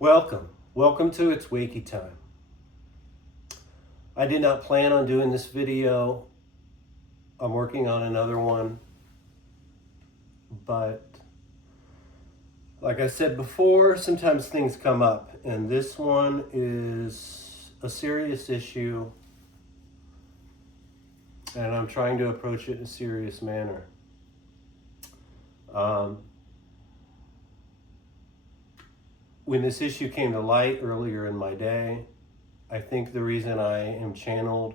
Welcome to It's Wakey time. I did not plan on doing this video. I'm working on another one, but like I said before, sometimes things come up, and this one is a serious issue, and I'm trying to approach it in a serious manner. When this issue came to light earlier in my day, I think the reason I am channeled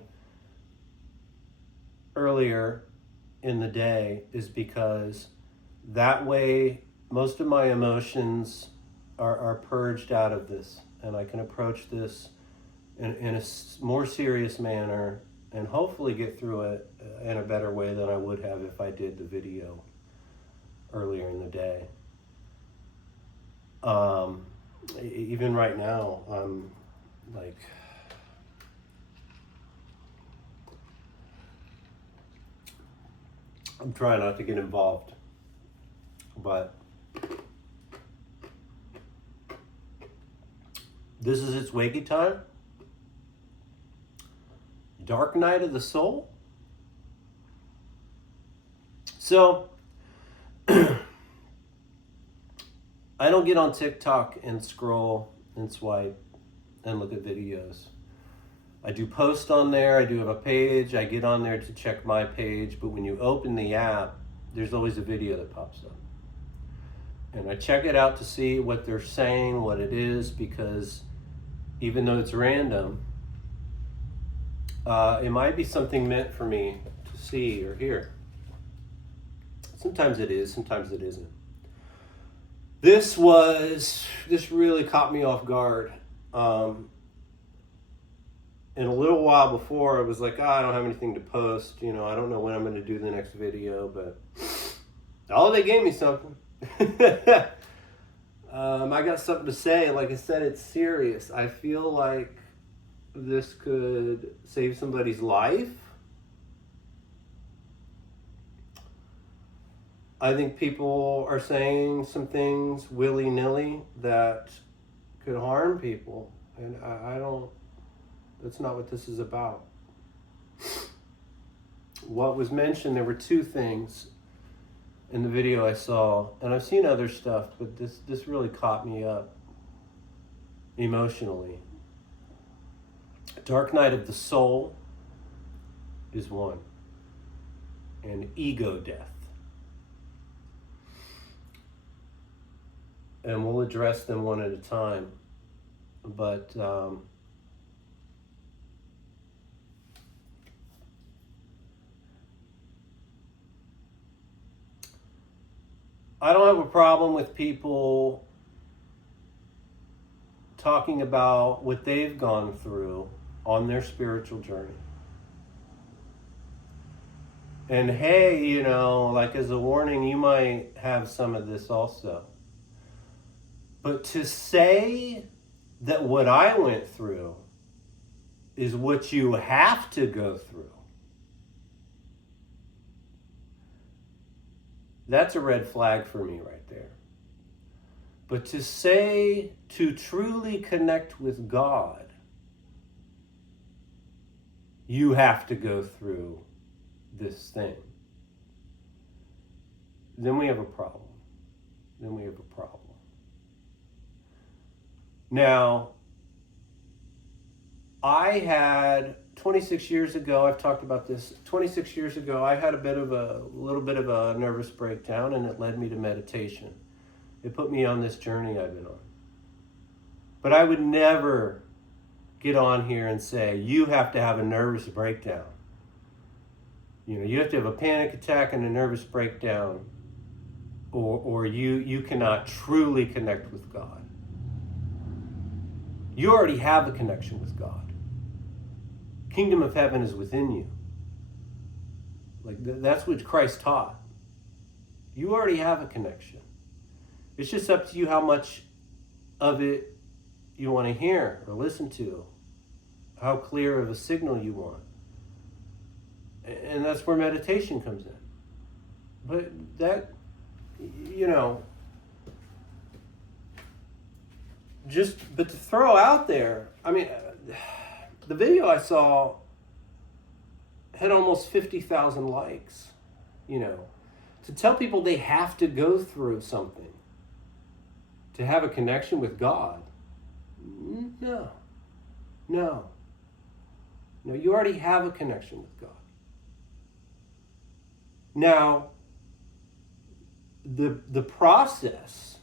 earlier in the day is because that way most of my emotions are purged out of this, and I can approach this in a more serious manner and hopefully get through it in a better way than I would have if I did the video earlier in the day. Even right now, I'm like, I'm trying not to get involved, but this is It's Wakey time. Dark night of the soul. So, I don't get on TikTok and scroll and swipe and look at videos. I do post on there, I do have a page, I get on there to check my page, but when you open the app, there's always a video that pops up. And I check it out to see what they're saying, what it is, because even though it's random, it might be something meant for me to see or hear. Sometimes it is, sometimes it isn't. This really caught me off guard. And a little while before, I was like, I don't have anything to post. I don't know when I'm going to do the next video, but they gave me something. I got something to say. Like I said, it's serious. I feel like this could save somebody's life. I think people are saying some things willy-nilly that could harm people. And I don't, that's not what this is about. What was mentioned, there were two things in the video I saw, and I've seen other stuff, but this really caught me up emotionally. Dark night of the soul is one, and ego death. And we'll address them one at a time. But I don't have a problem with people talking about what they've gone through on their spiritual journey. And hey, like as a warning, you might have some of this also. But to say that what I went through is what you have to go through, that's a red flag for me right there. But to say to truly connect with God, you have to go through this thing, then we have a problem. Now, I had 26 years ago, I've talked about this, 26 years ago, I had a little bit of a nervous breakdown, and it led me to meditation. It put me on this journey I've been on. But I would never get on here and say, you have to have a nervous breakdown. You have to have a panic attack and a nervous breakdown, or you cannot truly connect with God. You already have a connection with God. Kingdom of heaven is within you. That's what Christ taught. You already have a connection. It's just up to you how much of it you want to hear or listen to, how clear of a signal you want. And that's where meditation comes in. But that, but to throw out there, I mean, the video I saw had almost 50,000 likes, to tell people they have to go through something to have a connection with God. No, you already have a connection with God. Now, the process,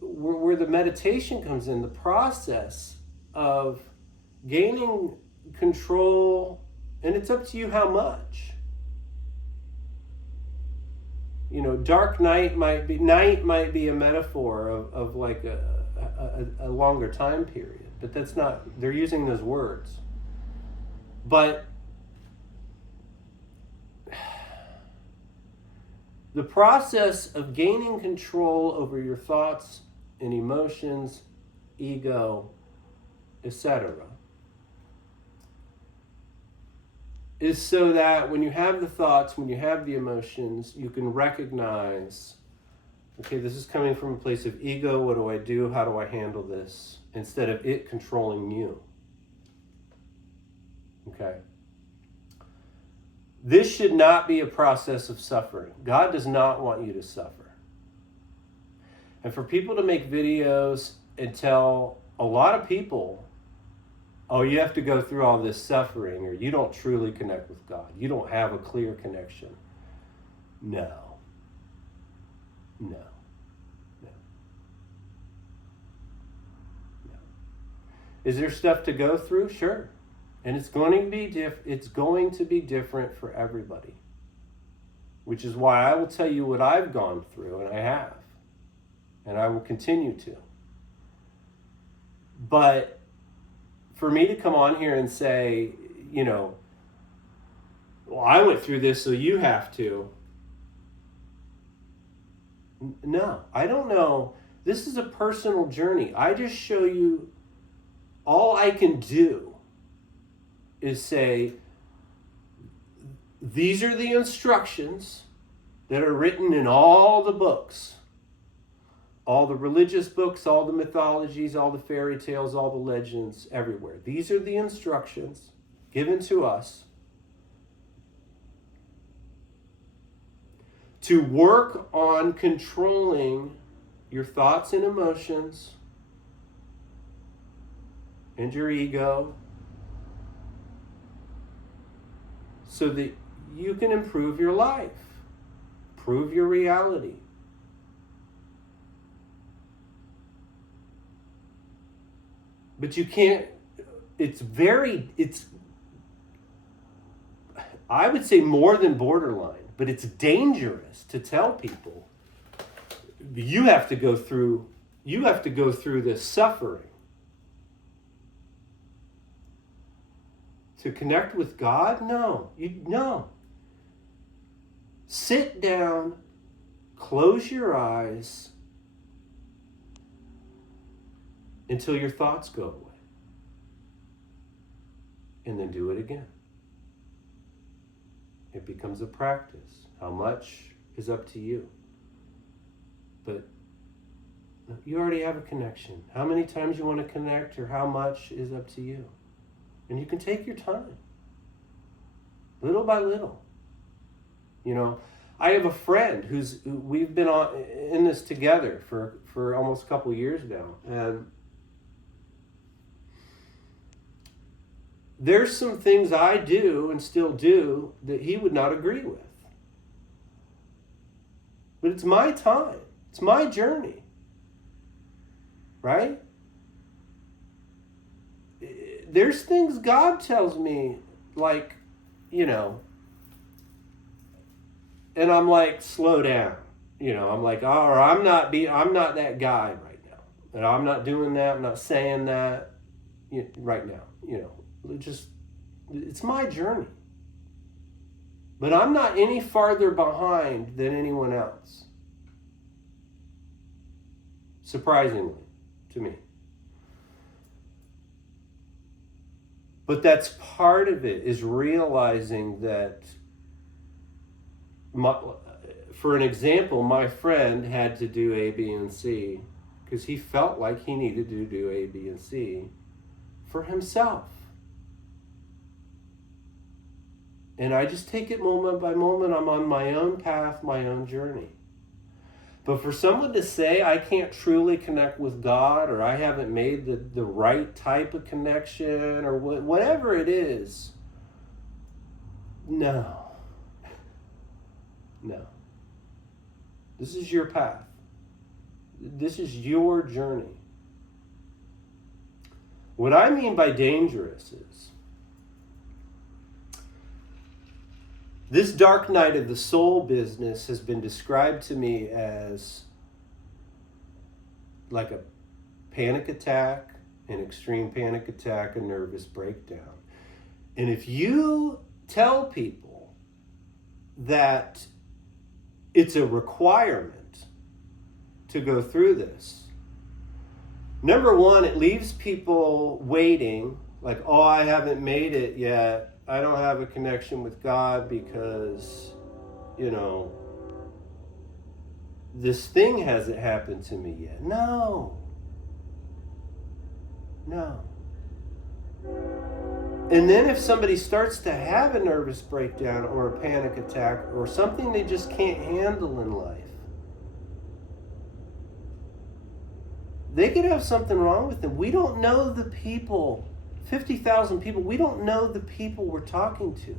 where the meditation comes in, the process of gaining control, and it's up to you how much. Dark night might be a metaphor of like a longer time period, but that's not, they're using those words. But the process of gaining control over your thoughts and emotions, ego, etc., is so that when you have the thoughts, when you have the emotions, you can recognize, okay, this is coming from a place of ego. What do I do? How do I handle this? Instead of it controlling you. Okay? This should not be a process of suffering. God does not want you to suffer. And for people to make videos and tell a lot of people, oh, you have to go through all this suffering, or you don't truly connect with God. You don't have a clear connection. No. Is there stuff to go through? Sure. And it's going to be different for everybody. Which is why I will tell you what I've gone through, and I have. And I will continue to. But for me to come on here and say, well, I went through this, so you have to. No, I don't know. This is a personal journey. I just show you, all I can do is say, these are the instructions that are written in all the books. All the religious books, all the mythologies, all the fairy tales, all the legends, everywhere. These are the instructions given to us to work on controlling your thoughts and emotions and your ego so that you can improve your life, improve your reality. But you can't, I would say more than borderline, but it's dangerous to tell people you have to go through this suffering to connect with God. No. Sit down, close your eyes until your thoughts go away. And then do it again. It becomes a practice. How much is up to you. But you already have a connection. How many times you want to connect or how much is up to you. And you can take your time. Little by little. I have a friend we've been in this together for almost a couple years now. And there's some things I do and still do that he would not agree with. But it's my time. It's my journey. Right? There's things God tells me, like, and I'm like, slow down. I'm like, or I'm not that guy right now. And I'm not doing that. I'm not saying that right now. It's my journey. But I'm not any farther behind than anyone else. Surprisingly, to me. But that's part of it, is realizing that, for an example, my friend had to do A, B, and C, because he felt like he needed to do A, B, and C for himself. And I just take it moment by moment. I'm on my own path, my own journey. But for someone to say I can't truly connect with God, or I haven't made the right type of connection, or whatever it is, no. No. This is your path. This is your journey. What I mean by dangerous is this dark night of the soul business has been described to me as like a panic attack, an extreme panic attack, a nervous breakdown. And if you tell people that it's a requirement to go through this, number one, it leaves people waiting, like, oh, I haven't made it yet. I don't have a connection with God because, this thing hasn't happened to me yet. No. And then if somebody starts to have a nervous breakdown or a panic attack or something they just can't handle in life, they could have something wrong with them. We don't know the people. 50,000 people, we don't know the people we're talking to.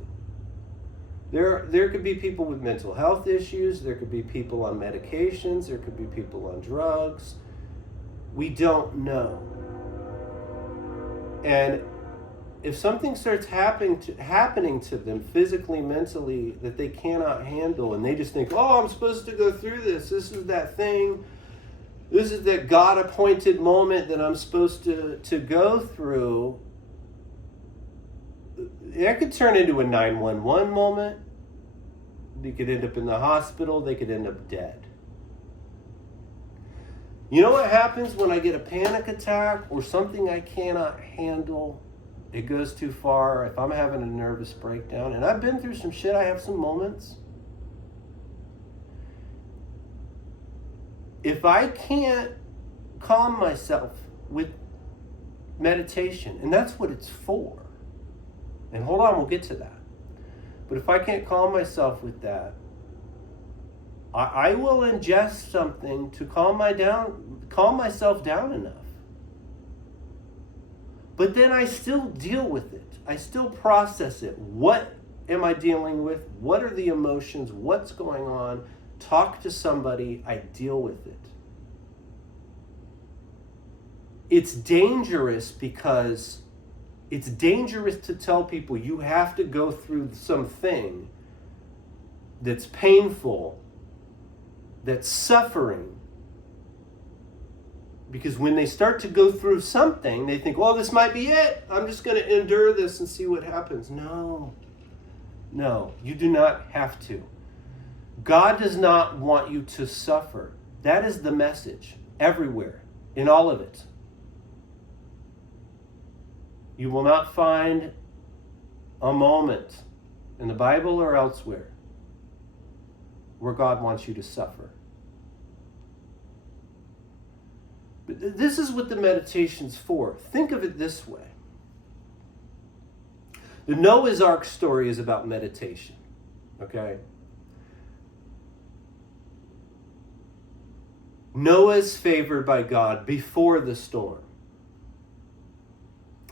There could be people with mental health issues, there could be people on medications, there could be people on drugs. We don't know. And if something starts happening to them physically, mentally, that they cannot handle, and they just think, oh, I'm supposed to go through this, this is that thing, this is that God-appointed moment that I'm supposed to go through, that could turn into a 911 moment. They could end up in the hospital. They could end up dead. You know what happens when I get a panic attack or something I cannot handle? It goes too far. If I'm having a nervous breakdown, and I've been through some shit, I have some moments. If I can't calm myself with meditation, and that's what it's for. And hold on, we'll get to that. But if I can't calm myself with that, I will ingest something to calm myself down enough. But then I still deal with it. I still process it. What am I dealing with? What are the emotions? What's going on? Talk to somebody. I deal with it. It's dangerous because it's dangerous to tell people you have to go through something that's painful, that's suffering. Because when they start to go through something, they think, well, this might be it. I'm just going to endure this and see what happens. No, you do not have to. God does not want you to suffer. That is the message everywhere, in all of it. You will not find a moment in the Bible or elsewhere where God wants you to suffer. But this is what the meditation's for. Think of it this way. The Noah's Ark story is about meditation, okay? Noah's favored by God before the storm.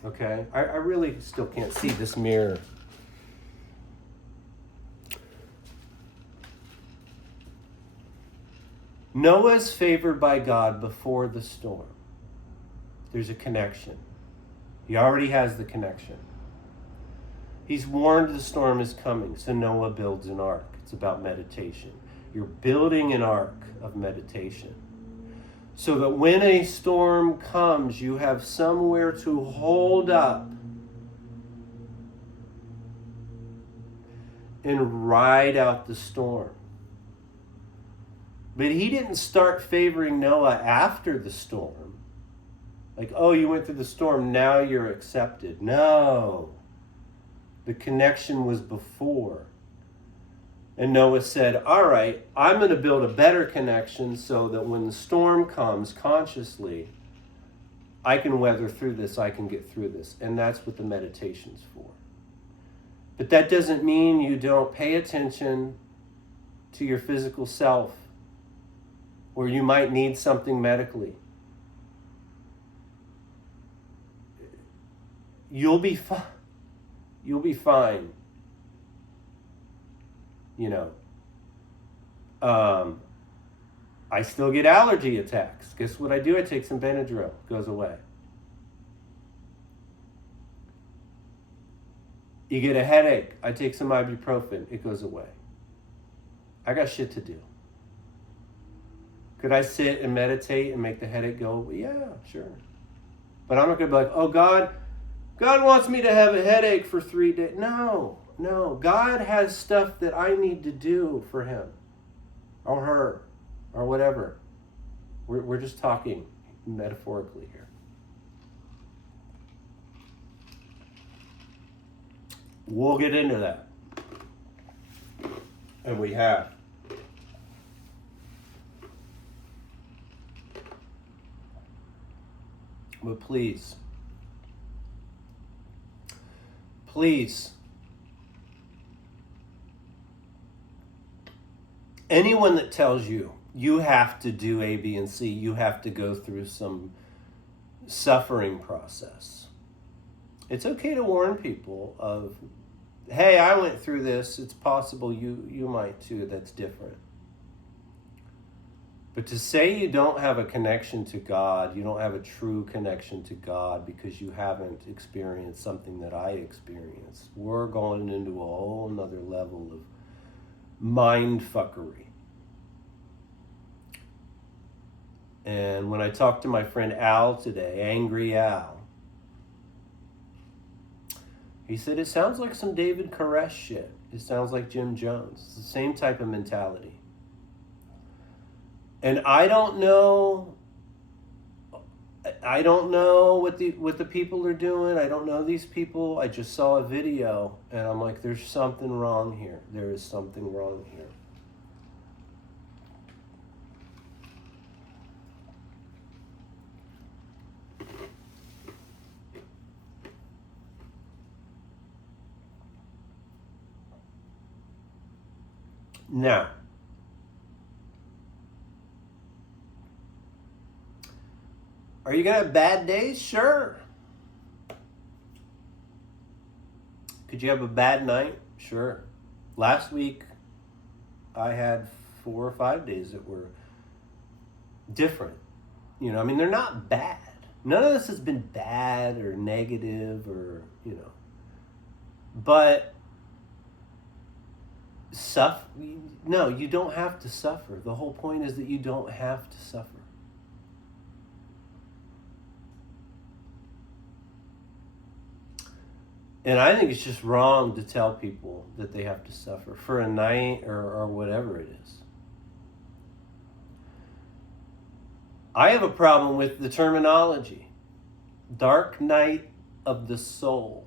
Okay, I really still can't see this mirror. Noah's favored by God before the storm. There's a connection. He already has the connection. He's warned the storm is coming, so Noah builds an ark. It's about meditation. You're building an ark of meditation, so that when a storm comes, you have somewhere to hold up and ride out the storm. But he didn't start favoring Noah after the storm. Like, oh, you went through the storm, now you're accepted. No. The connection was before. And Noah said, all right, I'm going to build a better connection so that when the storm comes consciously, I can weather through this, I can get through this. And that's what the meditation's for. But that doesn't mean you don't pay attention to your physical self, or you might need something medically. You'll be fine. You'll be fine. You know, I still get allergy attacks. Guess what I do? I take some Benadryl. It goes away. You get a headache. I take some ibuprofen. It goes away. I got shit to do. Could I sit and meditate and make the headache go away? Yeah, sure. But I'm not going to be like, oh, God wants me to have a headache for 3 days. No. God has stuff that I need to do for him or her or whatever. We're just talking metaphorically here. We'll get into that. And we have. But please, anyone that tells you you have to do A, B, and C, you have to go through some suffering process. It's okay to warn people of, hey, I went through this. It's possible you might too. That's different. But to say you don't have a connection to God, you don't have a true connection to God because you haven't experienced something that I experienced, we're going into a whole nother level of mind fuckery. And when I talked to my friend Al today, Angry Al, he said, it sounds like some David Koresh shit. It sounds like Jim Jones. It's the same type of mentality. And I don't know what the people are doing. I don't know these people. I just saw a video and I'm like, there's something wrong here. There is something wrong here. Now, are you going to have bad days? Sure. Could you have a bad night? Sure. Last week, I had 4 or 5 days that were different. You know, I mean, they're not bad. None of this has been bad or negative or, you know. But no, you don't have to suffer. The whole point is that you don't have to suffer. And I think it's just wrong to tell people that they have to suffer for a night or whatever it is. I have a problem with the terminology. Dark night of the soul.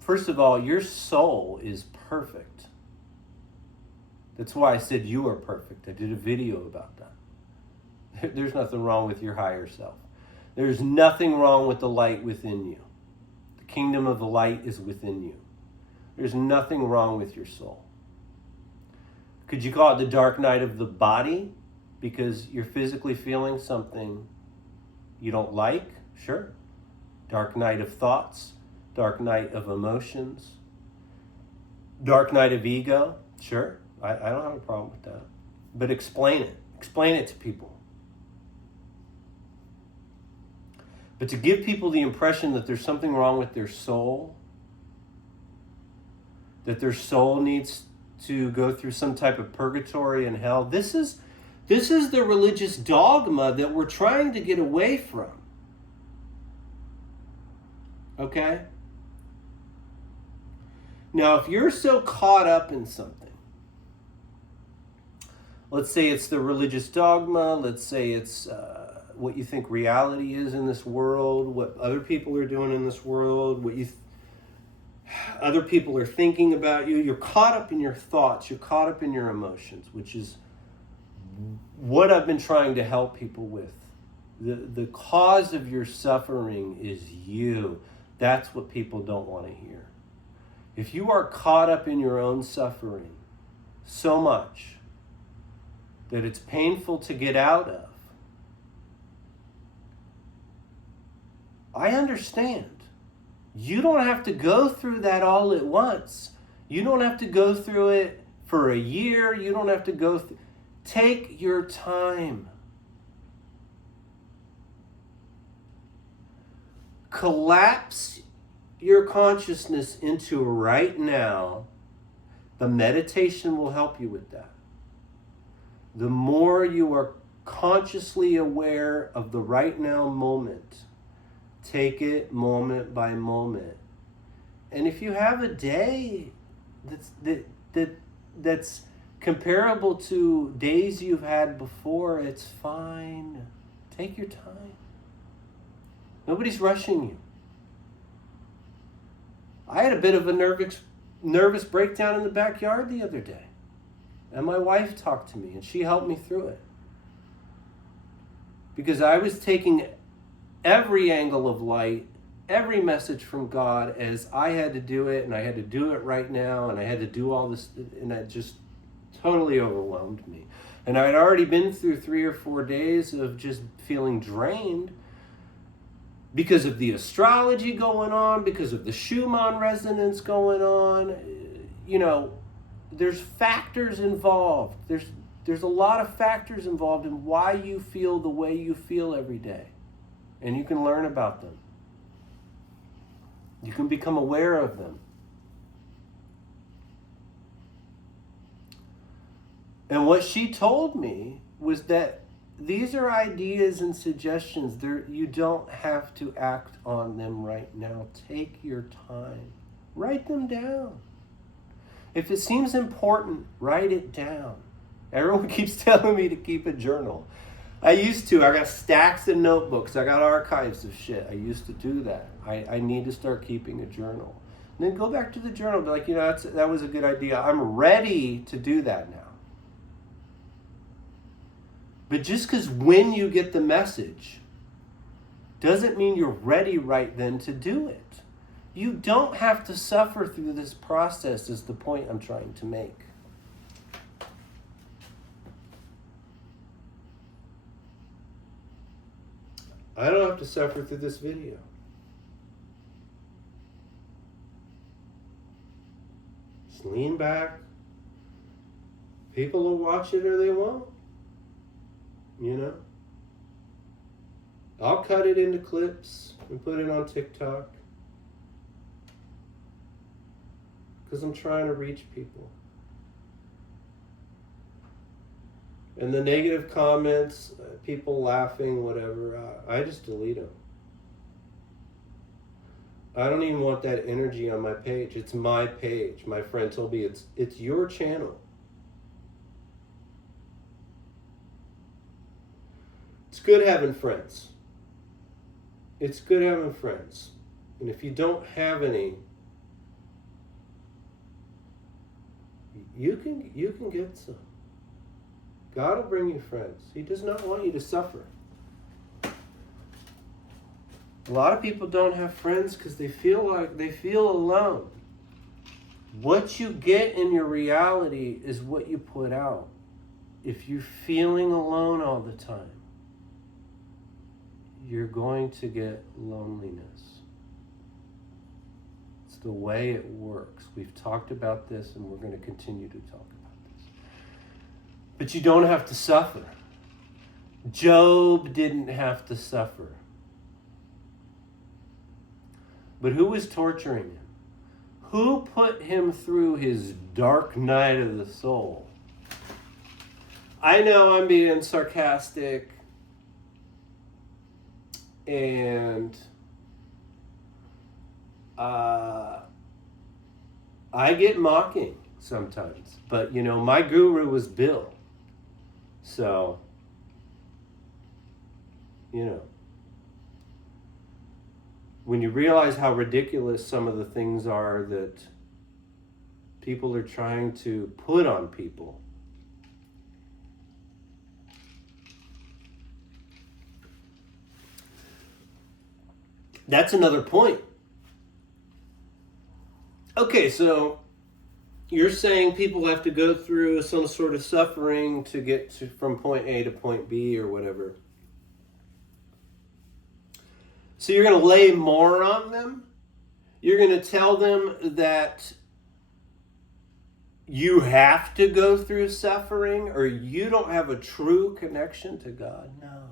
First of all, your soul is perfect. That's why I said you are perfect. I did a video about that. There's nothing wrong with your higher self. There's nothing wrong with the light within you. The kingdom of the light is within you. There's nothing wrong with your soul. Could you call it the dark night of the body because you're physically feeling something you don't like? Sure. Dark night of thoughts. Dark night of emotions. Dark night of ego. Sure. I don't have a problem with that. But explain it. Explain it to people. But to give people the impression that there's something wrong with their soul, that their soul needs to go through some type of purgatory and hell, this is the religious dogma that we're trying to get away from. Okay? Now, if you're so caught up in something, let's say it's the religious dogma, let's say it's what you think reality is in this world, what other people are doing in this world, Other people are thinking about you. You're caught up in your thoughts. You're caught up in your emotions, which is what I've been trying to help people with. The cause of your suffering is you. That's what people don't want to hear. If you are caught up in your own suffering so much that it's painful to get out of, I understand. You don't have to go through that all at once. You don't have to go through it for a year. You don't have to go through. Take your time. Collapse your consciousness into right now. The meditation will help you with that. The more you are consciously aware of the right now moment, take it moment by moment. And if you have a day that's comparable to days you've had before, it's fine. Take your time. Nobody's rushing you. I had a bit of a nervous breakdown in the backyard the other day. And my wife talked to me and she helped me through it. Because I was taking every angle of light, every message from God as I had to do it, and I had to do it right now, and I had to do all this, and that just totally overwhelmed me. And I had already been through 3 or 4 days of just feeling drained because of the astrology going on, because of the Schumann resonance going on. You know, there's factors involved. There's a lot of factors involved in why you feel the way you feel every day. And you can learn about them. You can become aware of them. And what she told me was that these are ideas and suggestions. You don't have to act on them right now. Take your time. Write them down. If it seems important, write it down. Everyone keeps telling me to keep a journal. I used to. I got stacks of notebooks. I got archives of shit. I used to do that. I need to start keeping a journal. And then go back to the journal. Be like, that was a good idea. I'm ready to do that now. But just because when you get the message doesn't mean you're ready right then to do it. You don't have to suffer through this process is the point I'm trying to make. I don't have to suffer through this video. Just lean back. People will watch it or they won't. You know? I'll cut it into clips and put it on TikTok. Because I'm trying to reach people. And the negative comments, people laughing, whatever, I just delete them. I don't even want that energy on my page. It's my page. My friend told me it's your channel. It's good having friends. It's good having friends. And if you don't have any, you can get some. God will bring you friends. He does not want you to suffer. A lot of people don't have friends because they feel alone. What you get in your reality is what you put out. If you're feeling alone all the time, you're going to get loneliness. It's the way it works. We've talked about this and we're going to continue to talk about this. But you don't have to suffer. Job didn't have to suffer. But who was torturing him? Who put him through his dark night of the soul? I know I'm being sarcastic and I get mocking sometimes. But, my guru was Bill. So, when you realize how ridiculous some of the things are that people are trying to put on people, that's another point. Okay, so you're saying people have to go through some sort of suffering to get from point A to point B or whatever. So you're going to lay more on them? You're going to tell them that you have to go through suffering, or you don't have a true connection to God? No.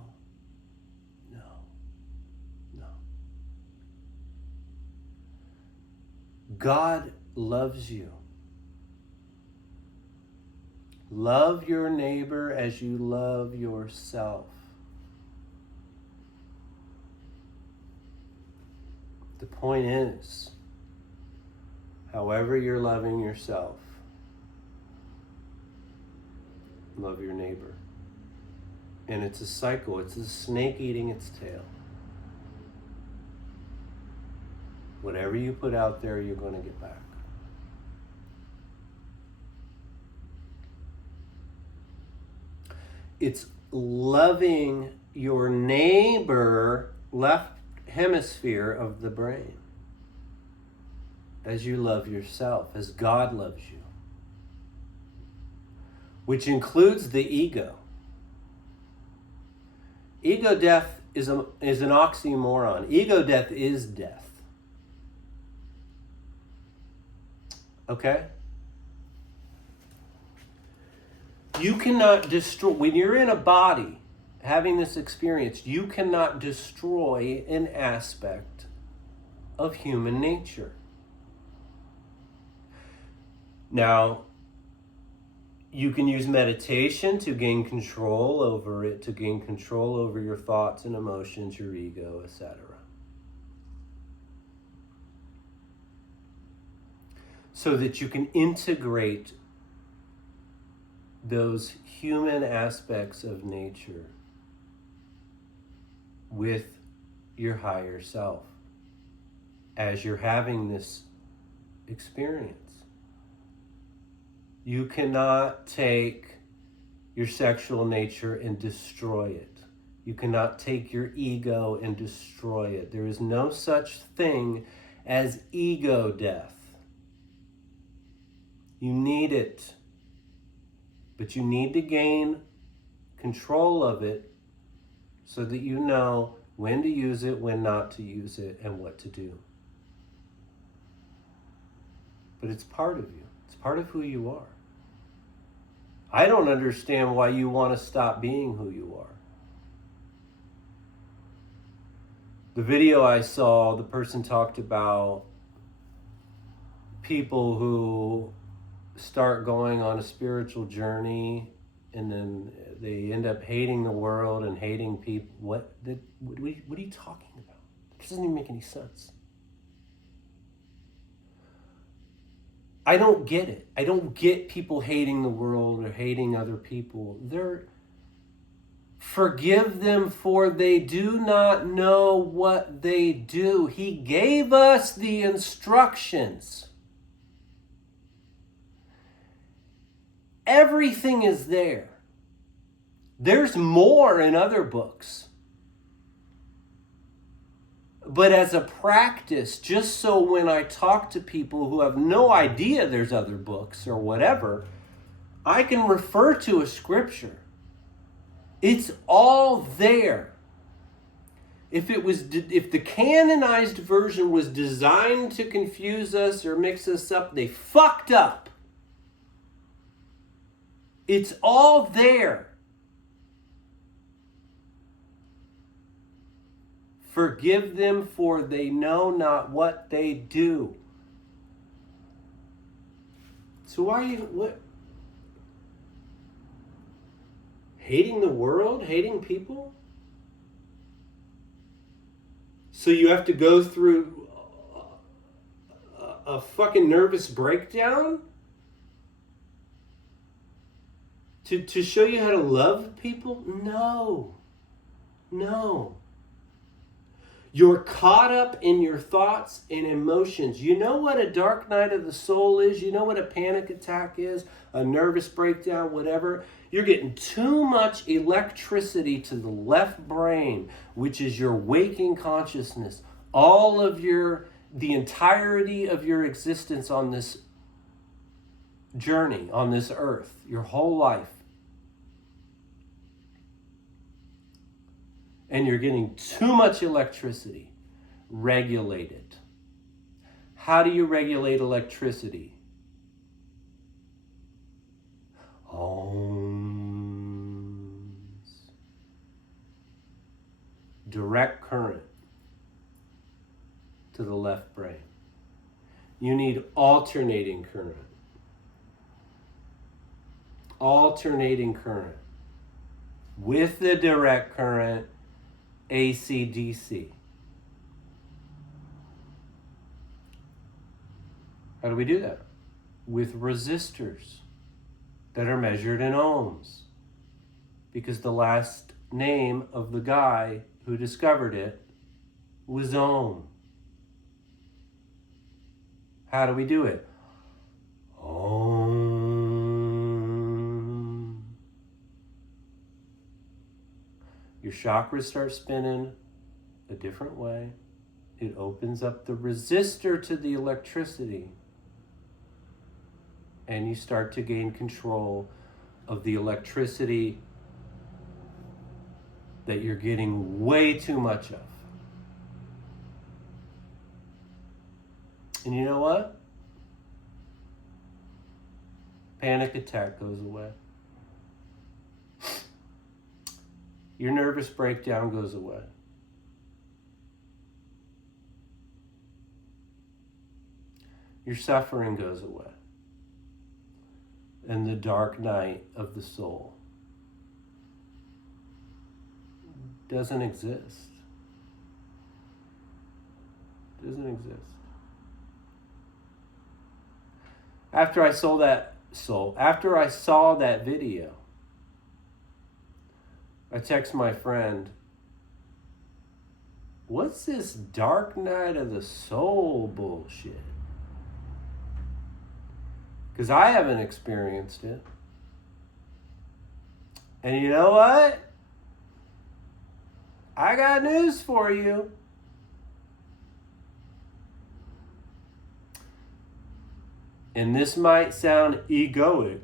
God loves you. Love your neighbor as you love yourself. The point is, however you're loving yourself, love your neighbor. And it's a cycle. It's a snake eating its tail. Whatever you put out there, you're going to get back. It's loving your neighbor, left hemisphere of the brain, as you love yourself, as God loves you, which includes the ego. Ego death is an oxymoron. Ego death is death. Okay? You cannot destroy, when you're in a body having this experience, you cannot destroy an aspect of human nature. Now, you can use meditation to gain control over it, to gain control over your thoughts and emotions, your ego, etc. So that you can integrate those human aspects of nature with your higher self as you're having this experience. You cannot take your sexual nature and destroy it. You cannot take your ego and destroy it. There is no such thing as ego death. You need it. But you need to gain control of it so that you know when to use it, when not to use it, and what to do. But it's part of you. It's part of who you are. I don't understand why you want to stop being who you are. The video I saw, the person talked about people who start going on a spiritual journey and then they end up hating the world and hating people. What are you talking about? It doesn't even make any sense. I don't get it. I don't get people hating the world or hating other people. Forgive them, for they do not know what they do. He gave us the instructions. Everything is there. There's more in other books. But as a practice, just so when I talk to people who have no idea there's other books or whatever, I can refer to a scripture. It's all there. If the canonized version was designed to confuse us or mix us up, they fucked up. It's all there. Forgive them, for they know not what they do. So why are you, what? Hating the world? Hating people? So you have to go through a fucking nervous breakdown? To show you how to love people? No. You're caught up in your thoughts and emotions. You know what a dark night of the soul is? You know what a panic attack is? A nervous breakdown, whatever? You're getting too much electricity to the left brain, which is your waking consciousness. The entirety of your existence on this journey, on this earth, your whole life. And you're getting too much electricity. Regulate it. How do you regulate electricity? Ohms. Direct current to the left brain. You need alternating current. Alternating current. With the direct current, AC/DC. How do we do that? With resistors that are measured in ohms. Because the last name of the guy who discovered it was Ohm. How do we do it? Om. Your chakras start spinning a different way. It opens up the resistor to the electricity. And you start to gain control of the electricity that you're getting way too much of. And you know what? Panic attack goes away. Your nervous breakdown goes away. Your suffering goes away. And the dark night of the soul doesn't exist. Doesn't exist. After I saw that video, I text my friend, what's this dark night of the soul bullshit? Because I haven't experienced it. And you know what? I got news for you. And this might sound egoic,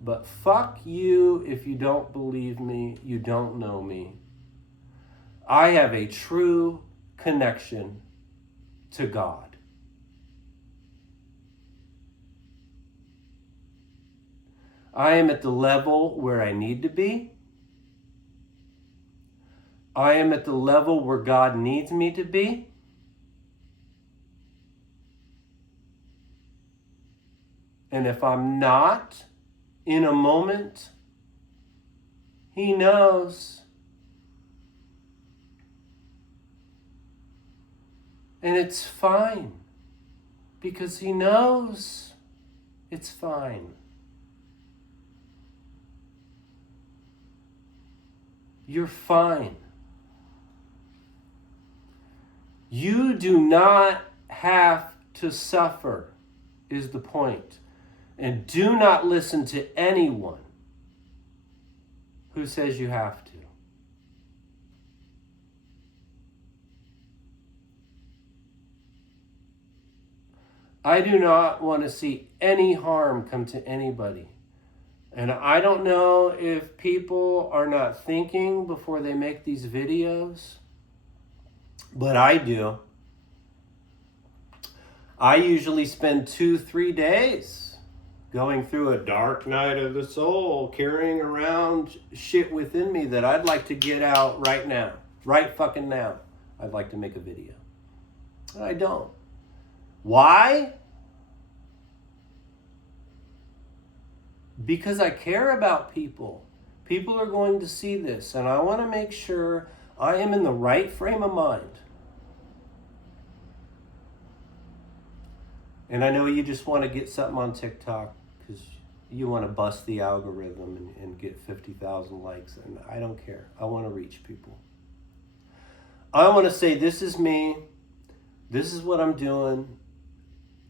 but fuck you if you don't believe me, you don't know me. I have a true connection to God. I am at the level where I need to be. I am at the level where God needs me to be. And if I'm not in a moment, He knows. And it's fine, because He knows it's fine. You're fine. You do not have to suffer, is the point. And do not listen to anyone who says you have to. I do not want to see any harm come to anybody. And I don't know if people are not thinking before they make these videos, but I do. I usually spend 2-3 days going through a dark night of the soul, carrying around shit within me that I'd like to get out right now. Right fucking now. I'd like to make a video. I don't. Why? Because I care about people. People are going to see this, and I want to make sure I am in the right frame of mind. And I know you just want to get something on TikTok because you want to bust the algorithm and get 50,000 likes, and I don't care. I want to reach people. I want to say, this is me. This is what I'm doing.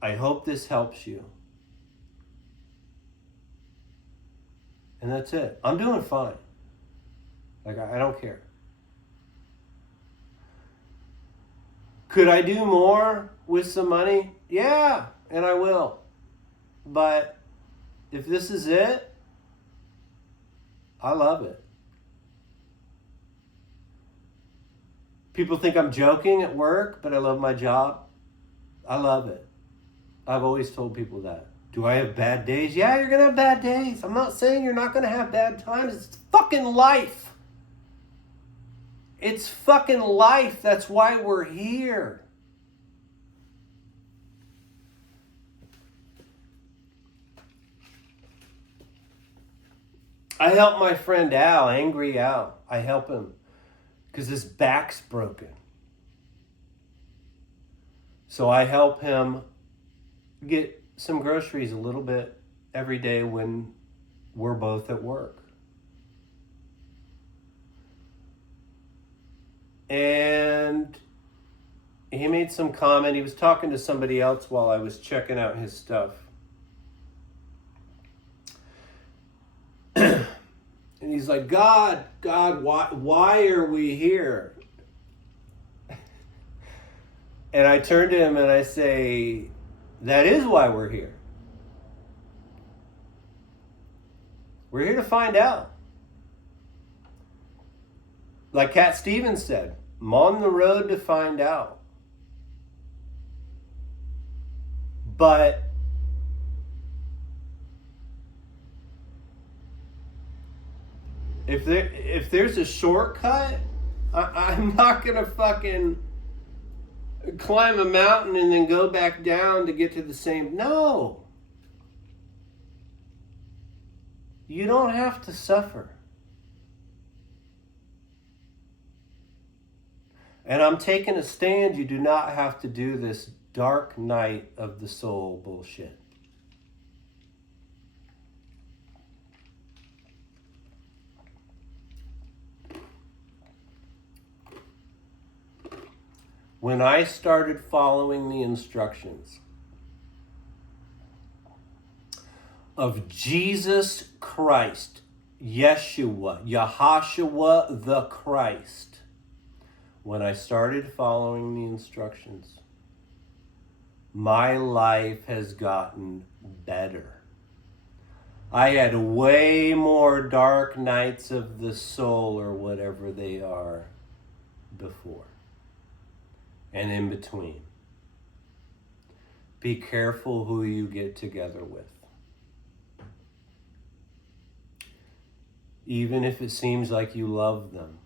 I hope this helps you. And that's it. I'm doing fine. Like, I don't care. Could I do more with some money? Yeah, and I will. But if this is it, I love it. People think I'm joking at work, but I love my job. I love it. I've always told people that. Do I have bad days? Yeah, you're going to have bad days. I'm not saying you're not going to have bad times. It's fucking life. It's fucking life. That's why we're here. I help my friend Al, Angry Al. I help him because his back's broken. So I help him get some groceries a little bit every day when we're both at work. And he made some comment. He was talking to somebody else while I was checking out his stuff. And he's like, God, why are we here? And I turn to him and I say, that is why we're here. We're here to find out. Like Cat Stevens said, I'm on the road to find out. But if there's a shortcut, I'm not going to fucking climb a mountain and then go back down to get to the same. No. You don't have to suffer. And I'm taking a stand. You do not have to do this dark night of the soul bullshit. When I started following the instructions of Jesus Christ, Yeshua, Yahashua the Christ, when I started following the instructions, my life has gotten better. I had way more dark nights of the soul or whatever they are before. And in between. Be careful who you get together with. Even if it seems like you love them.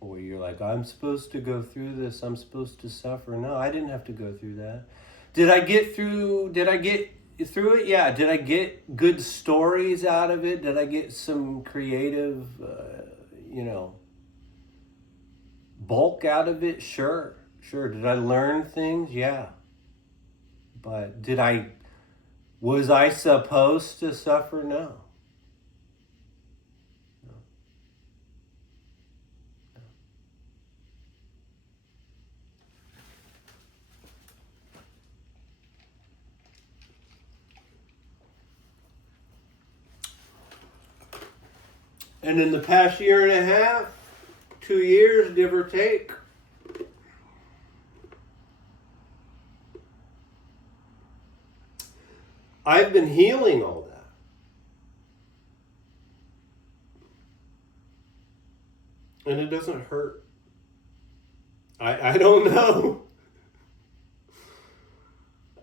Or you're like, I'm supposed to go through this. I'm supposed to suffer. No, I didn't have to go through that. Did I get through it? Yeah. Did I get good stories out of it? Did I get some creative, bulk out of it? Sure. Did I learn things? Yeah. But was I supposed to suffer? No. And in the past year and a half, 2 years, give or take, I've been healing all that. And it doesn't hurt. I don't know.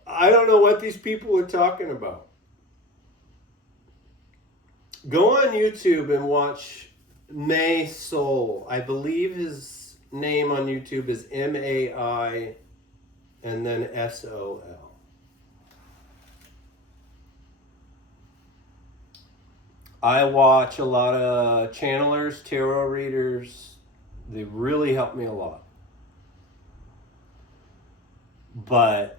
I don't know what these people are talking about. Go on YouTube and watch May Soul. I believe his name on YouTube is MAI and then SOL. I watch a lot of channelers, tarot readers. They really help me a lot. But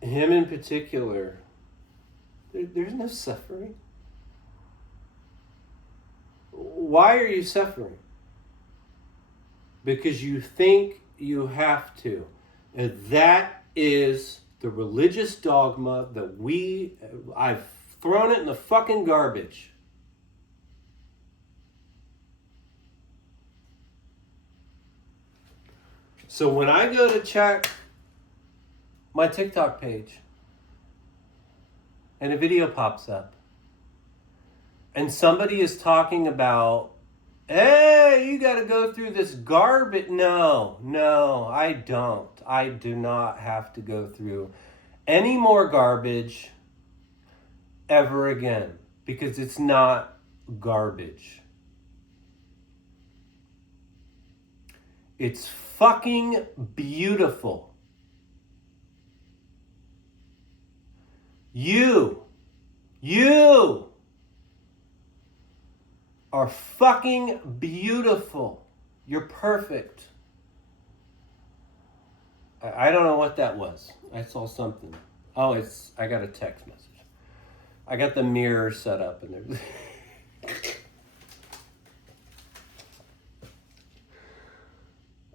him in particular, there's no suffering. Why are you suffering? Because you think you have to. And that is the religious dogma that I've thrown it in the fucking garbage. So when I go to check my TikTok page and a video pops up and somebody is talking about, hey, you got to go through this garbage. No, I don't. I do not have to go through any more garbage ever again, because it's not garbage. It's fucking beautiful. You are fucking beautiful. You're perfect. I don't know what that was. I saw something. Oh, I got a text message. I got the mirror set up and there's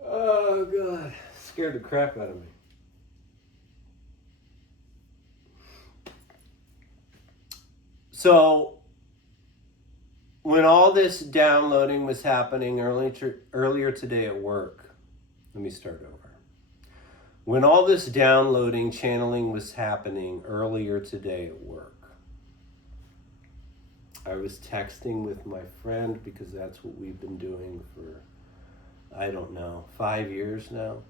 oh God, scared the crap out of me. So when all this downloading was happening earlier today at work, let me start over. When all this downloading, channeling was happening earlier today at work, I was texting with my friend because that's what we've been doing for, I don't know, 5 years now.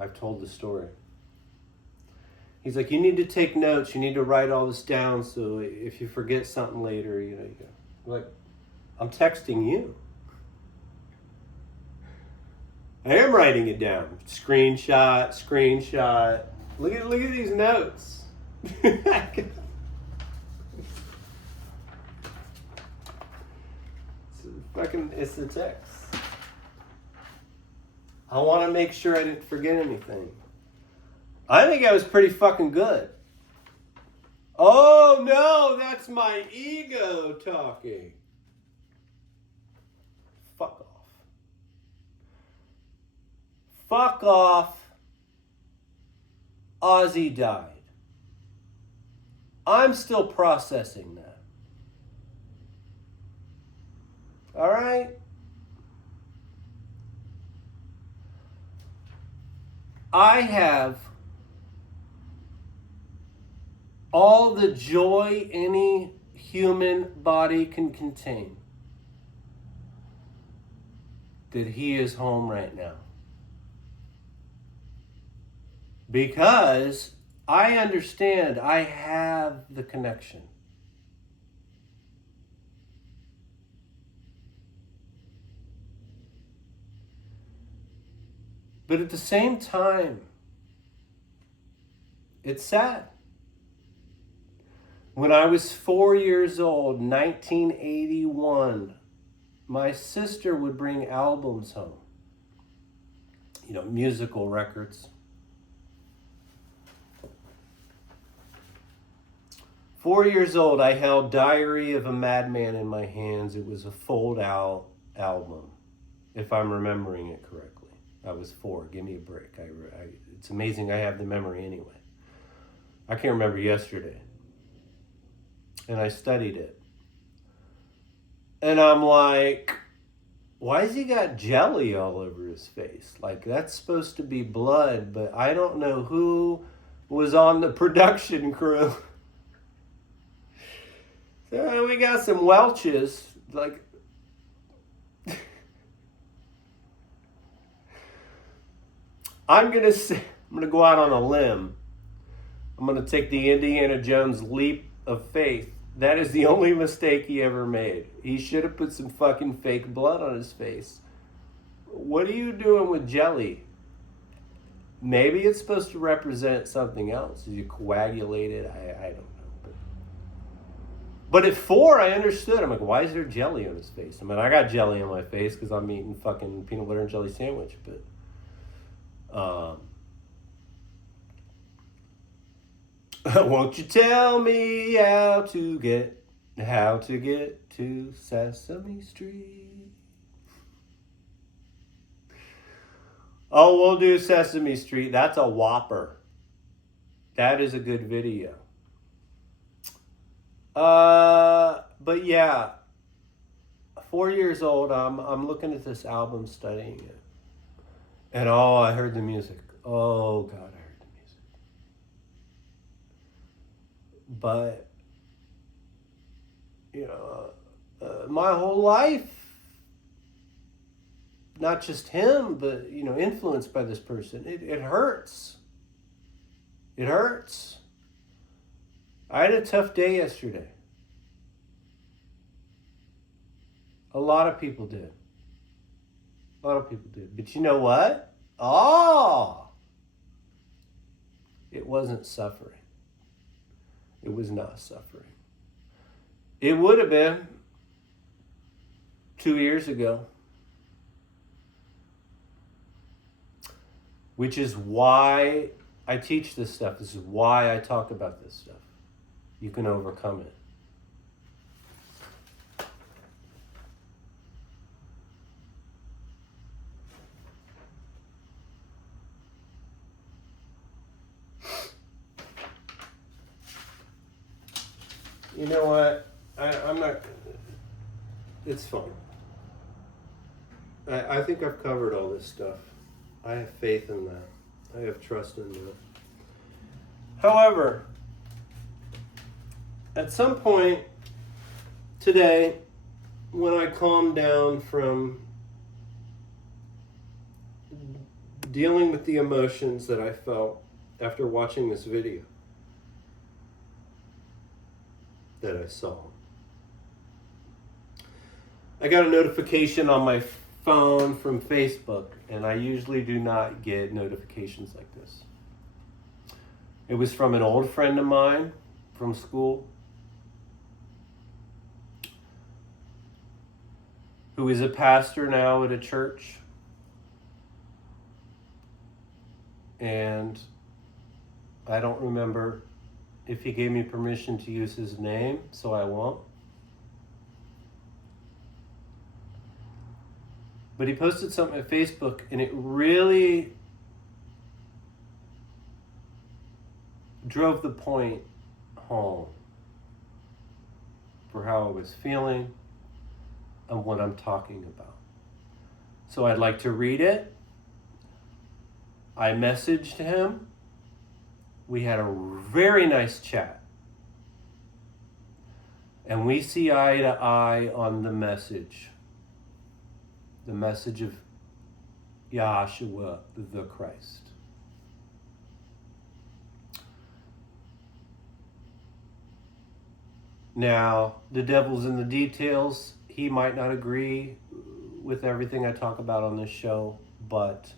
I've told the story. He's like, you need to take notes. You need to write all this down so if you forget something later, you go. I'm like, I'm texting you. I am writing it down. Screenshot. Look at these notes. It's the text. I want to make sure I didn't forget anything. I think I was pretty fucking good. Oh no, that's my ego talking. Fuck off. Fuck off. Ozzy died. I'm still processing that. All right? I have all the joy any human body can contain. That he is home right now. Because I understand I have the connection. But at the same time, it's sad. When I was 4 years old, 1981, my sister would bring albums home. Musical records. 4 years old, I held Diary of a Madman in my hands. It was a fold-out album, if I'm remembering it correctly. I was 4. Give me a break. It's amazing I have the memory anyway. I can't remember yesterday. And I studied it. And I'm like, why has he got jelly all over his face? Like, that's supposed to be blood, but I don't know who was on the production crew. So we got some Welches, like... I'm going to go out on a limb. I'm going to take the Indiana Jones leap of faith. That is the only mistake he ever made. He should have put some fucking fake blood on his face. What are you doing with jelly? Maybe it's supposed to represent something else. Is you coagulated? I don't know. But at 4, I understood. I'm like, why is there jelly on his face? I mean, I got jelly on my face because I'm eating fucking peanut butter and jelly sandwich, but... won't you tell me how to get How to get to Sesame Street. Oh, we'll do Sesame Street. That's a whopper. That is a good video. But yeah, 4 years old. I'm looking at this album, studying it, and I heard the music. Oh God, I heard the music. But my whole life, not just him, but influenced by this person. It hurts. It hurts. I had a tough day yesterday. A lot of people did. A lot of people did. But you know what? It wasn't suffering. It was not suffering. It would have been 2 years ago. Which is why I teach this stuff. This is why I talk about this stuff. You can overcome it. You know what? I'm not... It's fine. I think I've covered all this stuff. I have faith in that. I have trust in that. However, at some point today, when I calm down from dealing with the emotions that I felt after watching this video that I saw, I got a notification on my phone from Facebook, and I usually do not get notifications like this. It was from an old friend of mine from school who is a pastor now at a church. And I don't remember if he gave me permission to use his name, so I won't. But he posted something at Facebook, and it really drove the point home for how I was feeling and what I'm talking about. So I'd like to read it. I messaged him. We had a very nice chat. And we see eye to eye on the message. The message of Yahshua the Christ. Now, the devil's in the details. He might not agree with everything I talk about on this show, but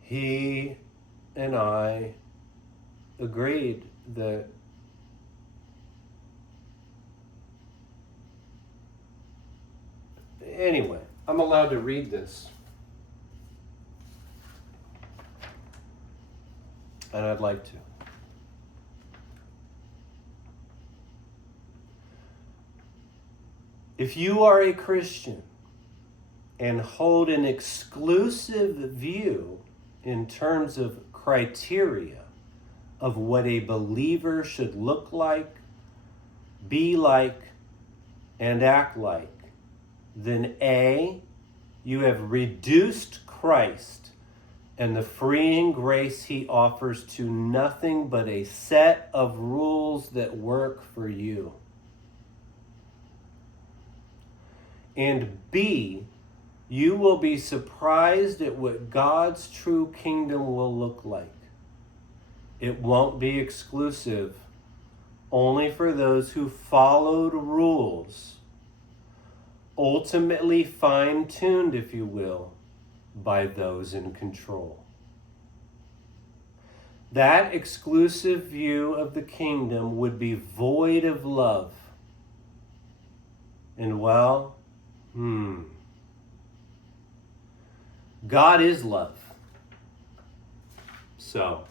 he and I agreed that anyway, I'm allowed to read this. And I'd like to. If you are a Christian and hold an exclusive view in terms of criteria of what a believer should look like, be like, and act like, then A, you have reduced Christ and the freeing grace he offers to nothing but a set of rules that work for you. And B, you will be surprised at what God's true kingdom will look like. It won't be exclusive, only for those who followed rules, ultimately fine-tuned, if you will, by those in control. That exclusive view of the kingdom would be void of love. And well, God is love. So,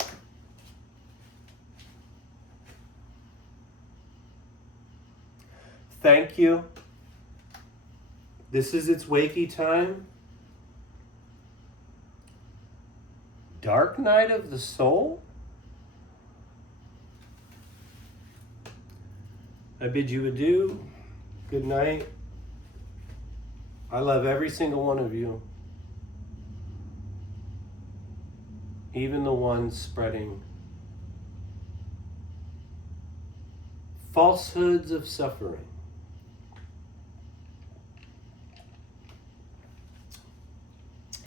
thank you. This is its Wakey time. Dark night of the soul. I bid you adieu. Good night. I love every single one of you. Even the ones spreading falsehoods of suffering.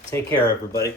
Take care, everybody.